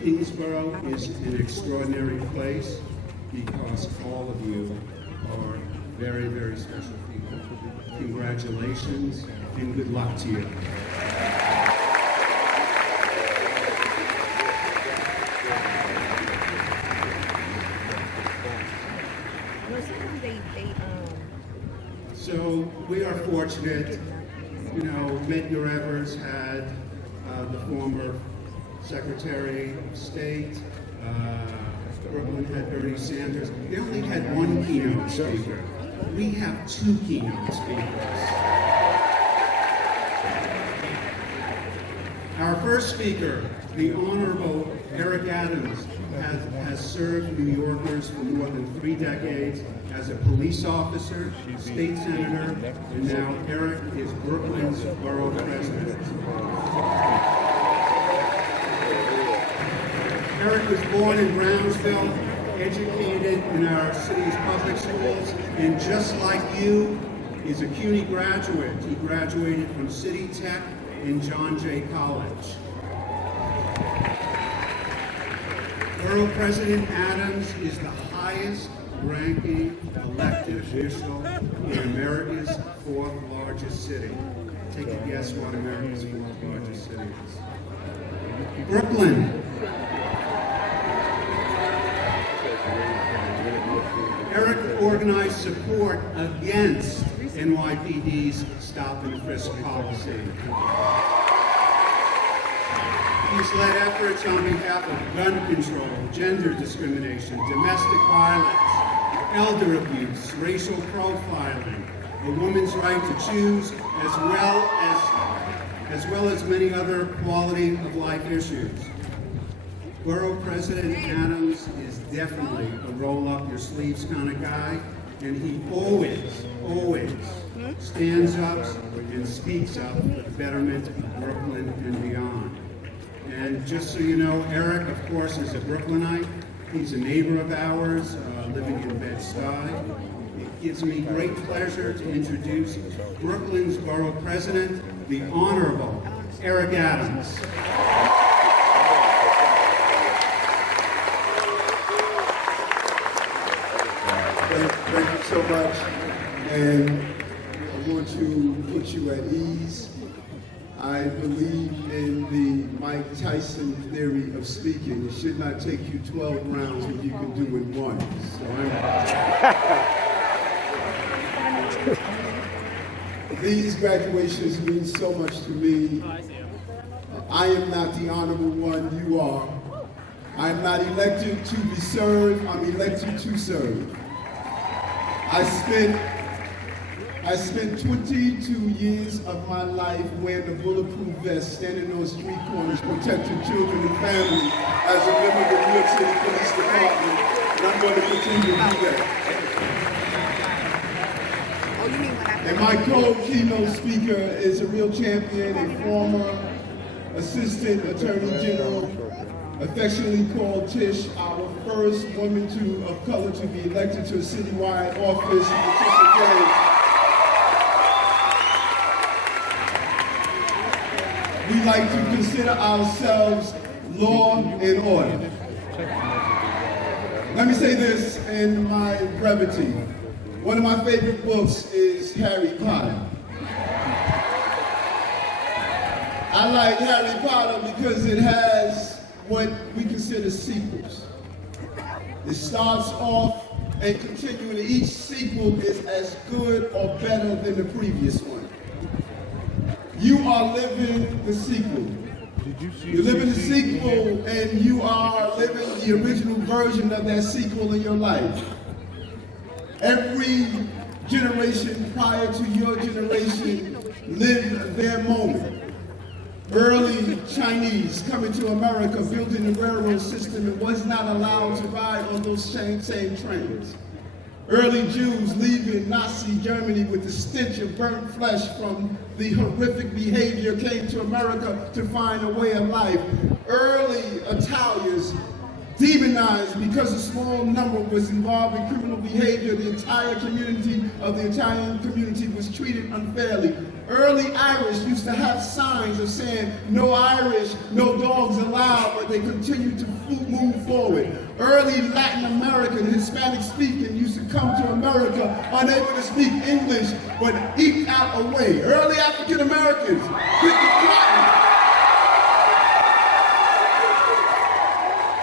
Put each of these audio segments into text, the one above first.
Kingsborough is an extraordinary place because all of you are very, very special people. Congratulations and good luck to you. So we are fortunate, you know, Medgar Evers had the former Secretary of State, Brooklyn had Bernie Sanders. They only had one keynote speaker. We have two keynote speakers. Our first speaker, the Honorable Eric Adams, has served New Yorkers for more than 3 decades as a police officer, state senator, and now Eric is Brooklyn's borough president. Eric was born in Brownsville, educated in our city's public schools, and just like you, is a CUNY graduate. He graduated from City Tech and John Jay College. Borough President Adams is the highest ranking elected official in America's 4th largest city. Take a guess what America's 4th largest city is. Brooklyn. Eric organized support against NYPD's stop and frisk policy. He's led efforts on behalf of gun control, gender discrimination, domestic violence, elder abuse, racial profiling, a woman's right to choose, as well as many other quality of life issues. Borough President Adams is definitely a roll-up-your-sleeves kind of guy, and he always stands up and speaks up for the betterment of Brooklyn and beyond. And just so you know, Eric, of course, is a Brooklynite. He's a neighbor of ours, living in Bed-Stuy. It gives me great pleasure to introduce Brooklyn's Borough President, the Honorable Eric Adams. Thank you so much, and I want to put you at ease. I believe in the Mike Tyson theory of speaking. It should not take you 12 rounds when you can do it in one. So these graduations mean so much to me. I am not the honorable one, you are. I am not elected to be served, I'm elected to serve. I spent 22 years of my life wearing a bulletproof vest, standing on street corners, protecting children and families as a member of the New York City Police Department, and I'm going to continue to do that. And my co-keynote speaker is a real champion, a former Assistant Attorney General, affectionately called Tish, our first woman of color to be elected to a citywide office, Letitia James. We like to consider ourselves law and order. Let me say this in my brevity. One of my favorite books is Harry Potter. I like Harry Potter because it has what we consider sequels. It starts off and continuing. Each sequel is as good or better than the previous one. You are living the sequel. You're living the sequel, and you are living the original version of that sequel in your life. Every generation prior to your generation lived their moment. Early Chinese coming to America, building the railroad system, and was not allowed to ride on those same trains. Early Jews leaving Nazi Germany with the stench of burnt flesh from the horrific behavior came to America to find a way of life. Early Italians demonized because a small number was involved in criminal behavior. The entire community of the Italian community was treated unfairly. Early Irish used to have signs of saying, "No Irish, no dogs allowed," but they continued to move forward. Early Latin American, Hispanic speaking used to come to America unable to speak English, but eked out a way. Early African Americans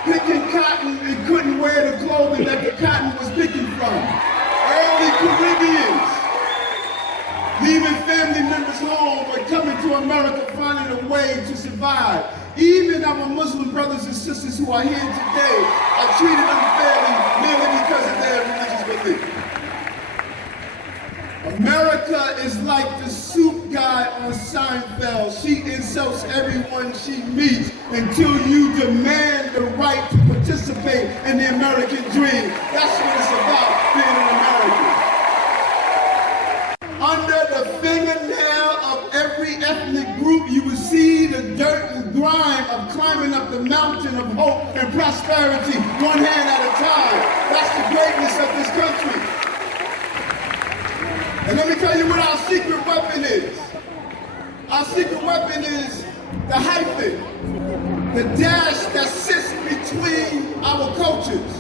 picking cotton and couldn't wear the clothing that the cotton was picking from. Early Caribbeans leaving family members home but coming to America finding a way to survive. Even our Muslim brothers and sisters who are here today are treated unfairly merely because of their religious belief. America is like the soup guy on Seinfeld. She insults everyone she meets until you demand the right to participate in the American dream. That's what it's about, being an American. Under the fingernail of every ethnic group, you will see the dirt and grime of climbing up the mountain of hope and prosperity, one hand at a time. That's the greatness of this country. And let me tell you what our secret weapon is. Our secret weapon is the hyphen, the dash that sits between our cultures.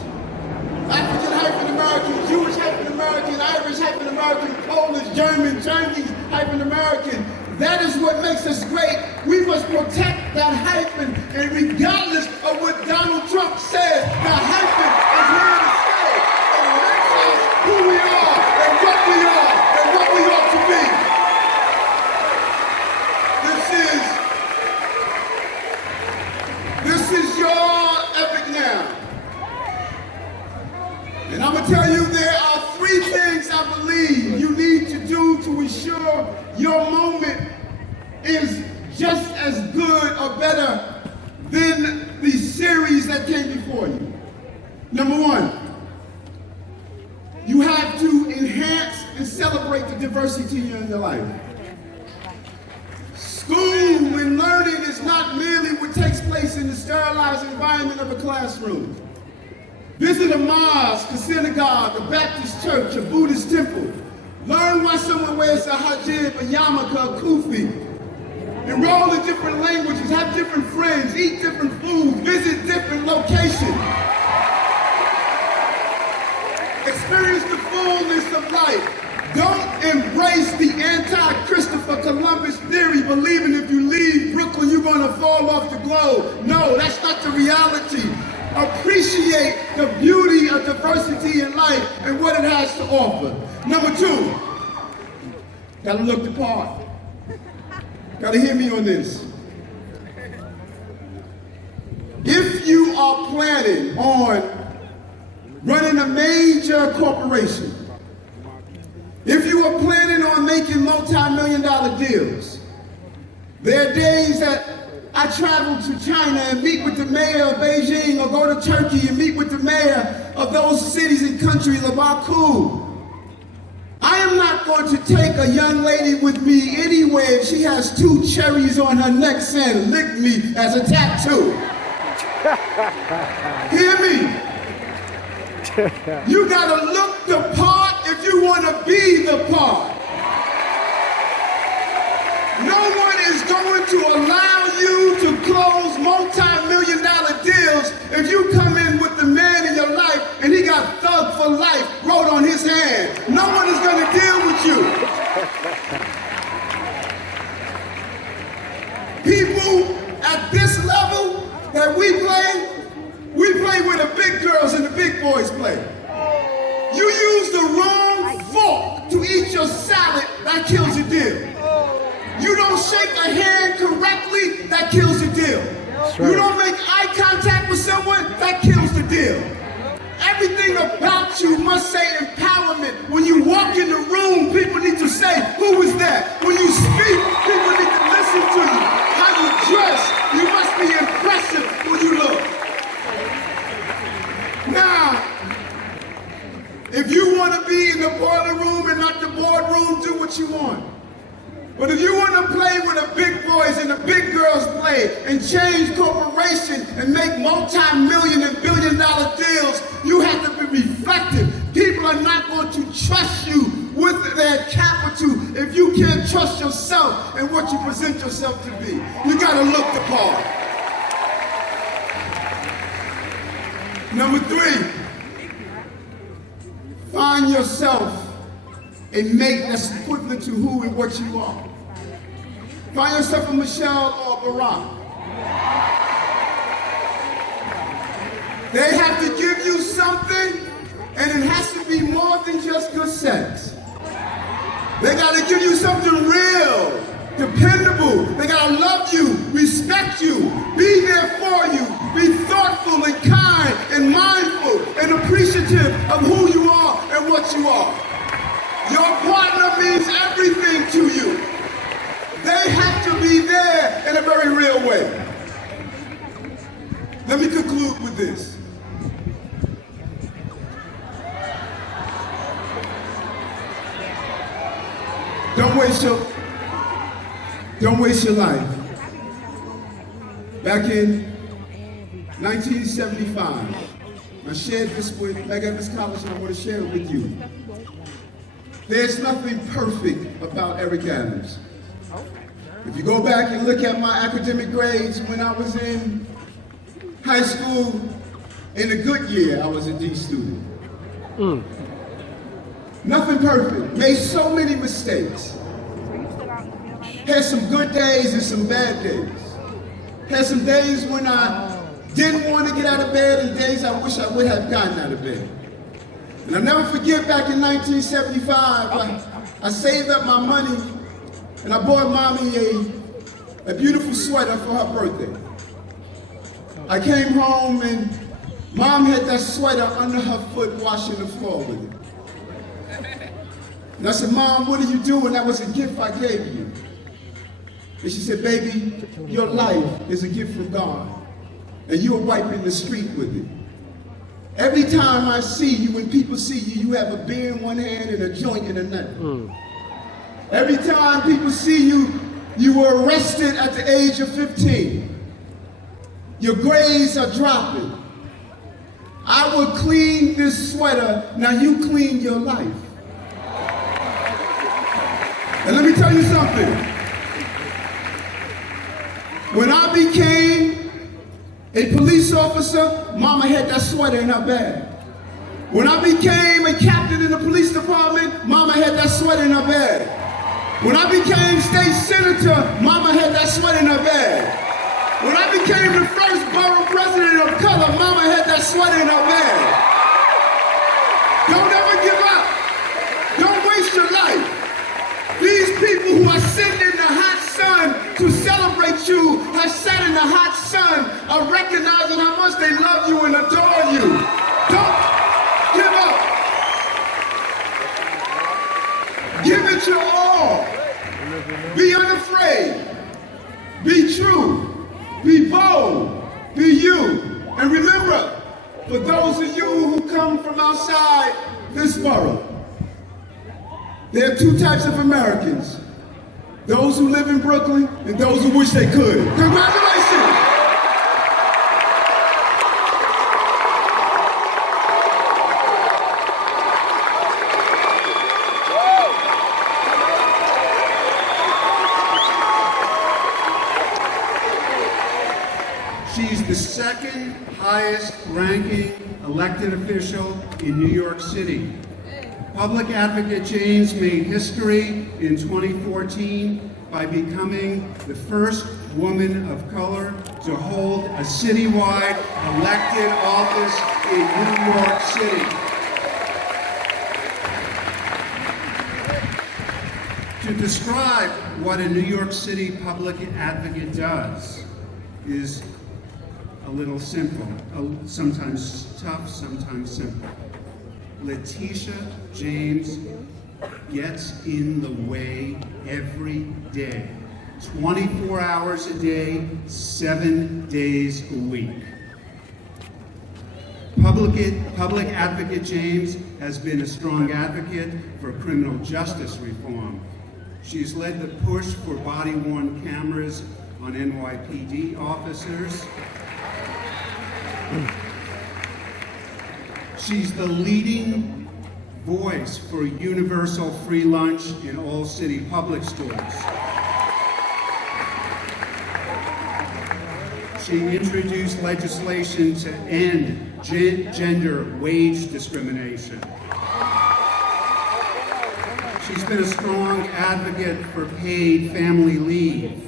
African-American, Jewish-American, Irish-American, Polish, German, Chinese American. That is what makes us great. We must protect that hyphen, and regardless of what Donald Trump says, the hyphen is here to stay. It makes us who we are and what we are and what we ought to be. This is your epic now. And I'm gonna tell you there are 3 things I believe you need to do to ensure your moment is just as good or better than the series that came before you. Number 1, you have to enhance and celebrate the diversity in your life. School and learning is not merely what takes place in the sterilized environment of a classroom. Visit a mosque, a synagogue, a Baptist church, a Buddhist temple. Learn why someone wears a hijab, a yarmulke, a kufi. Enroll in different languages, have different friends, eat different foods, visit different locations. Experience the fullness of life. Don't embrace the anti-Christopher Columbus theory, believing if you leave Brooklyn, you're gonna fall off the globe. No, that's not the reality. Appreciate the beauty of diversity in life and what it has to offer. Number 2, gotta look the part. Gotta hear me on this. If you are planning on running a major corporation, if you are planning on making multi-million-dollar deals, there are days that I travel to China and meet with the mayor of Beijing, or go to Turkey and meet with the mayor of those cities and countries of Baku. I am not going to take a young lady with me anywhere if she has 2 cherries on her neck saying "lick me" as a tattoo. Hear me? You gotta look the part if you wanna be the part. No one is going to allow you to close multi-million-dollar deals if you come in with the man in your life and he got "thug for life" wrote on his hand. No one is going to deal with you. People at this level that we play where the big girls and the big boys play. You use the wrong fork to eat your salad, that kills the deal. You don't shake a hand correctly, that kills the deal. Right. You don't make eye contact with someone, that kills the deal. Everything about you must say empowerment. When you walk in the room, people need to say, "Who is that?" When you speak, people need to listen to you. How you dress, you must be impressive when you look. Now, if you want to be in the boiler room and not the boardroom, do what you want. But if you want to play where the big boys and the big girls play and change corporations and make multi-million and billion yourself and what you present yourself to be. You gotta look the part. Number 3, find yourself and make that's equivalent to who and what you are. Find yourself a Michelle or a Borough. They have to give you something, and it has to be more than just good sex. They gotta give you something real, dependable. They gotta love you, respect you, be there for you, be thoughtful and kind and mindful and appreciative of who you are and what you are. Your partner means everything to you. They have to be there in a very real way. Let me conclude with this. Don't waste your life. Back in 1975, I shared this with McAllister College, and I want to share it with you. There's nothing perfect about Eric Adams. If you go back and look at my academic grades when I was in high school, in a good year, I was a D student. Nothing perfect. Made so many mistakes. Had some good days and some bad days. Had some days when I didn't want to get out of bed and days I wish I would have gotten out of bed. And I'll never forget back in 1975, I saved up my money and I bought Mommy a beautiful sweater for her birthday. I came home and Mom had that sweater under her foot washing the floor with it. And I said, Mom, what are you doing? That was a gift I gave you. And she said, baby, your life is a gift from God. And you're wiping the street with it. Every time I see you, when people see you, you have a beer in one hand and a joint in the neck. Every time people see you, you were arrested at the age of 15. Your grades are dropping. I will clean this sweater, now you clean your life. And let me tell you something. When I became a police officer, Mama had that sweater in her bag. When I became a captain in the police department, Mama had that sweater in her bag. When I became state senator, Mama had that sweater in her bag. When I became the first borough president of color, Mama had that sweater in her bag. Don't ever give up. Don't waste your life. These people who are sitting in the hot sun to celebrate you have sat in the hot sun of recognizing how much they love you and adore you. Don't give up. Give it your all. Be unafraid. Be true. Be bold. Be you. And remember, for those of you who come from outside this borough, there are two types of Americans. Those who live in Brooklyn and those who wish they could. Congratulations! She's the second highest ranking elected official in New York City. Public Advocate James made history in 2014 by becoming the first woman of color to hold a citywide elected office in New York City. To describe what a New York City public advocate does is a little simple, sometimes tough, sometimes simple. Letitia James gets in the way every day, 24 hours a day, 7 days a week. Public Advocate James has been a strong advocate for criminal justice reform. She's led the push for body-worn cameras on NYPD officers. She's the leading voice for universal free lunch in all city public schools. She introduced legislation to end gender wage discrimination. She's been a strong advocate for paid family leave.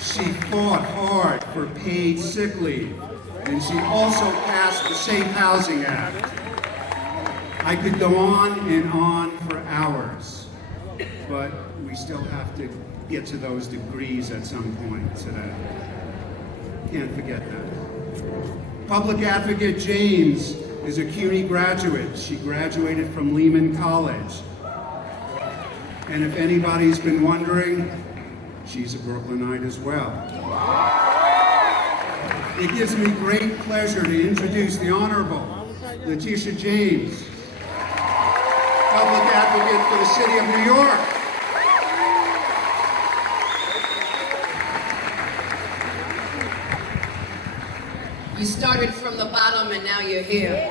She fought hard for paid sick leave, and she also passed the Safe Housing Act. I could go on and on for hours, but we still have to get to those degrees at some point today. Can't forget that. Public Advocate James is a CUNY graduate. She graduated from Lehman College. And if anybody's been wondering, she's a Brooklynite as well. It gives me great pleasure to introduce the Honorable Letitia James, Public Advocate for the City of New York. You started from the bottom and now you're here.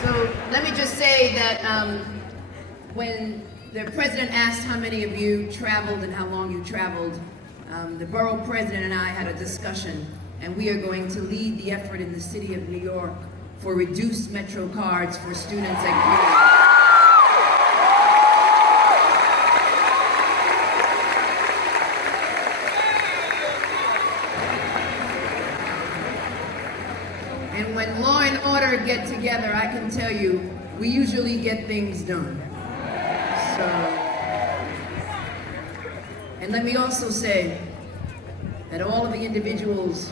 So let me just say that when the president asked how many of you traveled and how long you traveled, the borough president and I had a discussion, and we are going to lead the effort in the city of New York for reduced Metro cards for students at CUNY. And when law and order get together, I can tell you, we usually get things done. So, and let me also say that all of the individuals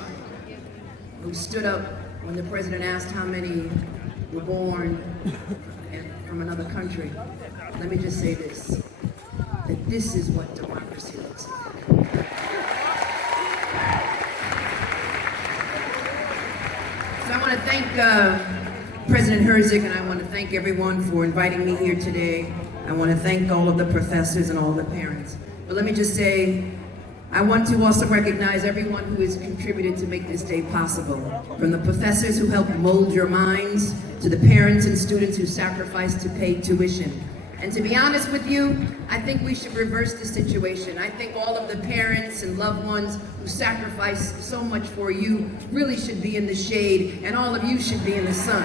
who stood up when the president asked how many were born from another country, let me just say this, that this is what democracy looks like. So I want to thank President Herzig, and I want to thank everyone for inviting me here today. I want to thank all of the professors and all the parents. But let me just say, I want to also recognize everyone who has contributed to make this day possible. From the professors who helped mold your minds, to the parents and students who sacrificed to pay tuition. And to be honest with you, I think we should reverse the situation. I think all of the parents and loved ones who sacrificed so much for you really should be in the shade, and all of you should be in the sun.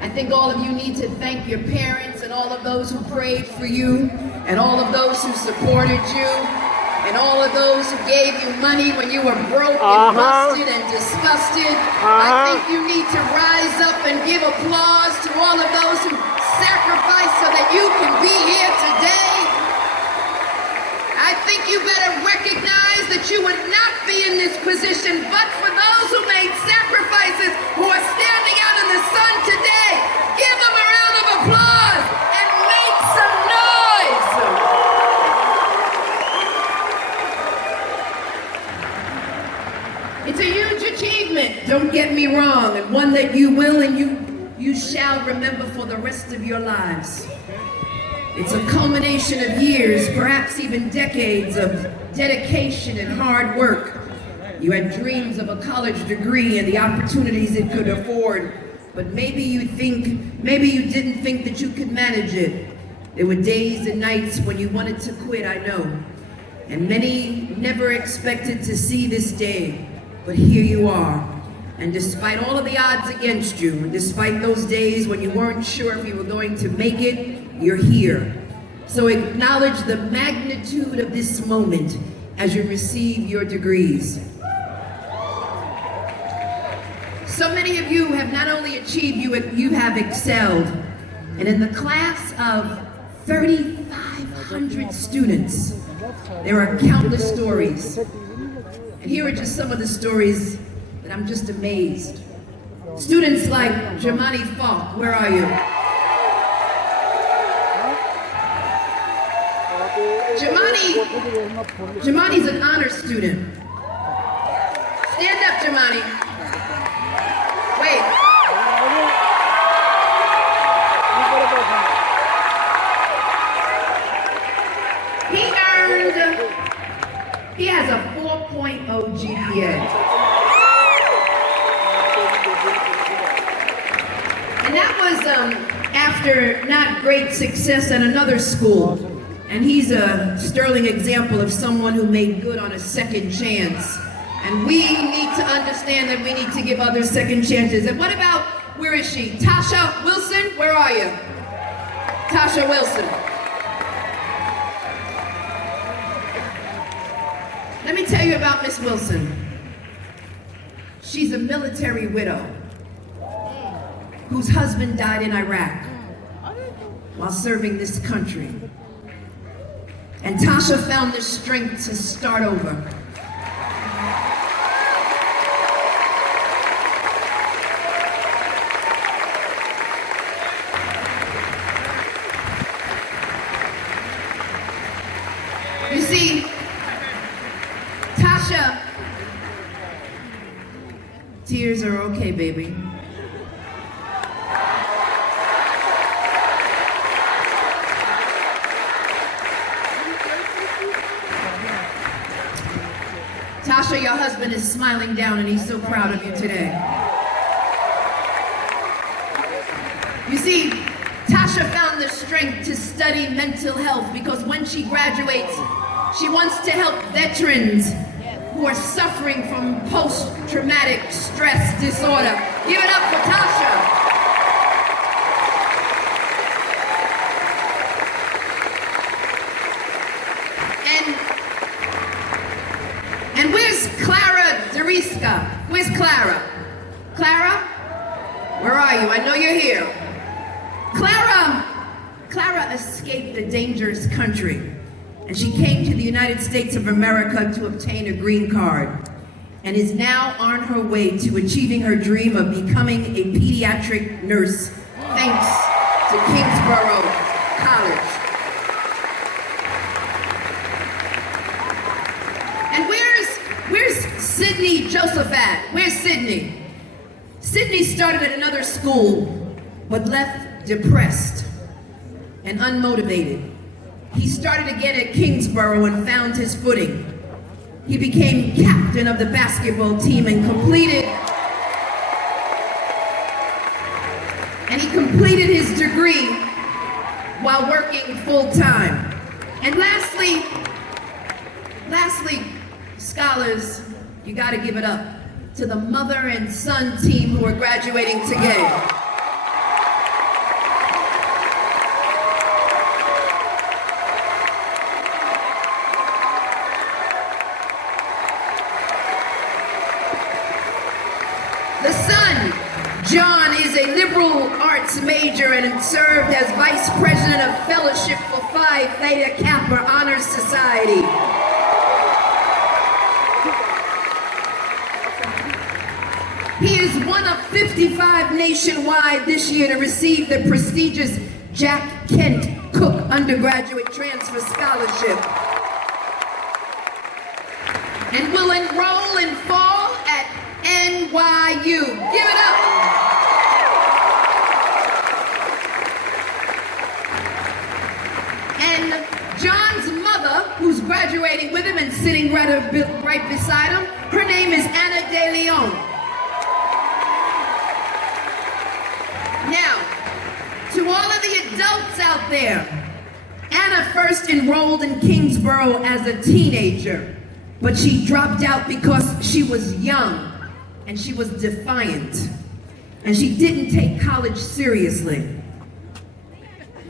I think all of you need to thank your parents and all of those who prayed for you, and all of those who supported you, and all of those who gave you money when you were broke and busted and disgusted. I think you need to rise up and give applause to all of those who sacrificed so that you can be here today. I think you better recognize that you would not be in this position but for those who made sacrifices, who are standing out in the sun today. Give them a round of applause and make some noise. It's a huge achievement, don't get me wrong, and one that you will and you shall remember for the rest of your lives. It's a culmination of years, perhaps even decades of dedication and hard work. You had dreams of a college degree and the opportunities it could afford, but maybe you didn't think that you could manage it. There were days and nights when you wanted to quit, I know. And many never expected to see this day. But here you are, and despite all of the odds against you, and despite those days when you weren't sure if you were going to make it, you're here. So acknowledge the magnitude of this moment as you receive your degrees. So many of you have not only achieved, you have excelled. And in the class of 3,500 students, there are countless stories. And here are just some of the stories that I'm just amazed. Students like Jamani Falk, where are you? Jamani's an honor student. Stand up, Jamani. Wait. He has a 4.0 GPA. And that was after not great success at another school. And he's a sterling example of someone who made good on a second chance. And we need to understand that we need to give others second chances. And what about, where is she? Tasha Wilson, where are you? Tasha Wilson. Let me tell you about Miss Wilson. She's a military widow whose husband died in Iraq while serving this country. And Tasha found the strength to start over. You see, Tasha, tears are okay, baby. Tasha, your husband is smiling down and he's so proud of you today. You see, Tasha found the strength to study mental health because when she graduates, she wants to help veterans who are suffering from post-traumatic stress disorder. Give it up for Tasha. And where's Clara Deriska? Where's Clara? Clara? Where are you? I know you're here. Clara escaped a dangerous country, and she came to the United States of America to obtain a green card, and is now on her way to achieving her dream of becoming a pediatric nurse, thanks to Kingsborough College. And where's Sydney Joseph at? Where's Sydney? Sydney started at another school, but left depressed and unmotivated. He started again at Kingsborough and found his footing. He became captain of the basketball team and he completed his degree while working full-time. And lastly, scholars, you gotta give it up to the mother and son team who are graduating today. The son, John, is a liberal arts major and served as vice president of fellowship for Phi Theta Kappa Honor Society. He is one of 55 nationwide this year to receive the prestigious Jack Kent Cook Undergraduate Transfer Scholarship, and will enroll in fall at NYU. Give it up. And John's mother, who's graduating with him and sitting right beside him, her name is Anna De Leon. Now, to all of the adults out there, Anna first enrolled in Kingsborough as a teenager, but she dropped out because she was young and she was defiant, and she didn't take college seriously.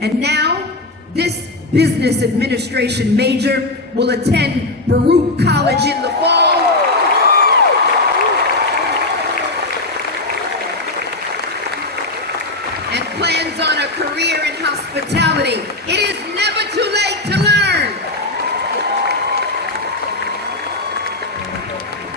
And now, this business administration major will attend Borough College in the fall. And plans on a career in hospitality. It is never too late to learn.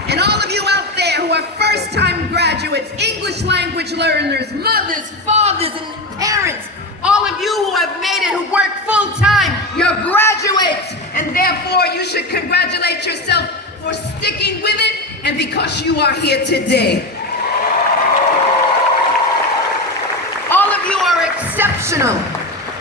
And all of you out there who are first-time graduates, English language learners, mothers, fathers, and parents, all of you who have made it, who work full-time, you're graduates, and therefore you should congratulate yourself for sticking with it and because you are here today. You are exceptional.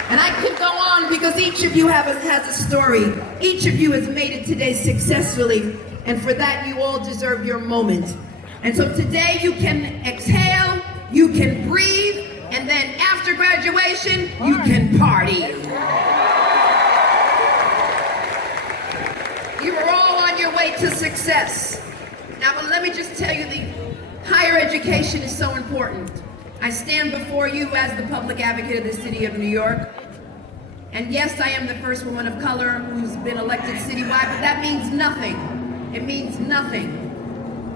And I could go on because each of you has a story. Each of you has made it today successfully. And for that, you all deserve your moment. And so today you can exhale, you can breathe, and And then after graduation, you can party. You are all on your way to success. Now, but let me just tell you, the higher education is so important. I stand before you as the public advocate of the city of New York. And yes, I am the first woman of color who's been elected citywide, but that means nothing. It means nothing.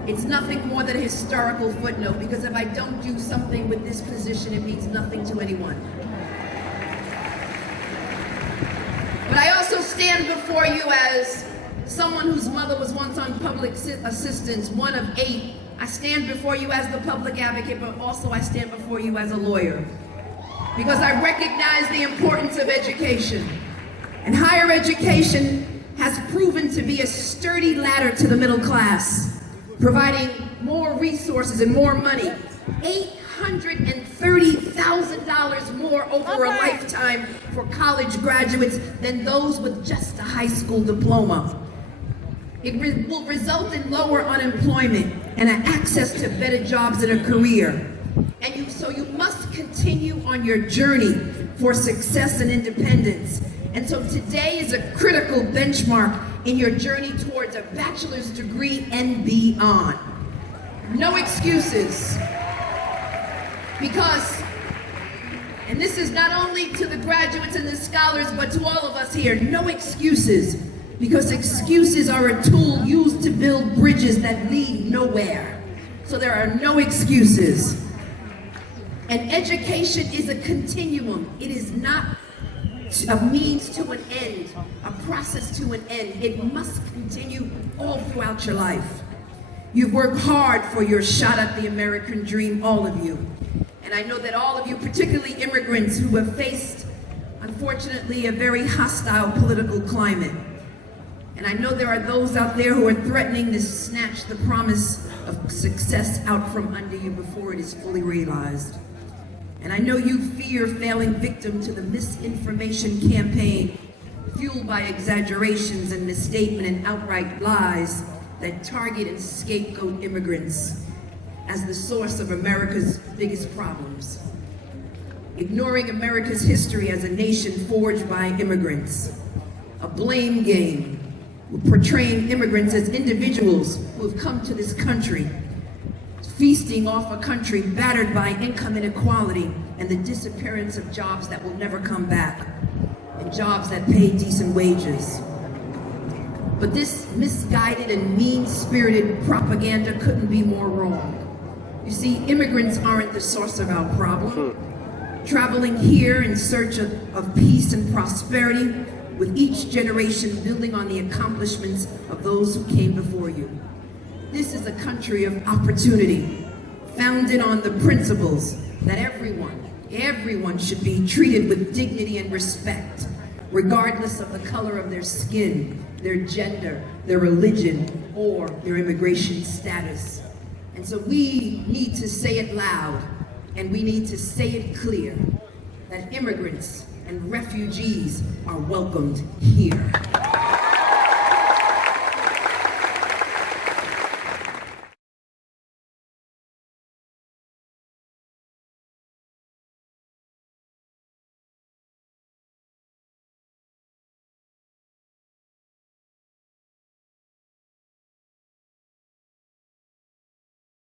It's nothing more than a historical footnote, because if I don't do something with this position, it means nothing to anyone. But I also stand before you as someone whose mother was once on public assistance, one of 8. I stand before you as the public advocate, but also I stand before you as a lawyer, because I recognize the importance of education. And higher education has proven to be a sturdy ladder to the middle class, providing more resources and more money. $830,000 more over a lifetime for college graduates than those with just a high school diploma. It will result in lower unemployment and access to better jobs and a career. And so you must continue on your journey for success and independence. And so today is a critical benchmark in your journey towards a bachelor's degree and beyond. No excuses. Because, and this is not only to the graduates and the scholars, but to all of us here, no excuses. Because excuses are a tool used to build bridges that lead nowhere. So there are no excuses. And education is a continuum. It is not a means to an end, a process to an end. It must continue all throughout your life. You've worked hard for your shot at the American dream, all of you. And I know that all of you, particularly immigrants who have faced, unfortunately, a very hostile political climate. And I know there are those out there who are threatening to snatch the promise of success out from under you before it is fully realized. And I know you fear falling victim to the misinformation campaign fueled by exaggerations and misstatement and outright lies that target and scapegoat immigrants as the source of America's biggest problems. Ignoring America's history as a nation forged by immigrants. A blame game, portraying immigrants as individuals who have come to this country, feasting off a country battered by income inequality and the disappearance of jobs that will never come back, and jobs that pay decent wages. But this misguided and mean-spirited propaganda couldn't be more wrong. You see, immigrants aren't the source of our problem. Traveling here in search of peace and prosperity, with each generation building on the accomplishments of those who came before you. This is a country of opportunity, founded on the principles that everyone should be treated with dignity and respect, regardless of the color of their skin, their gender, their religion, or their immigration status. And so we need to say it loud, and we need to say it clear, that immigrants and refugees are welcomed here.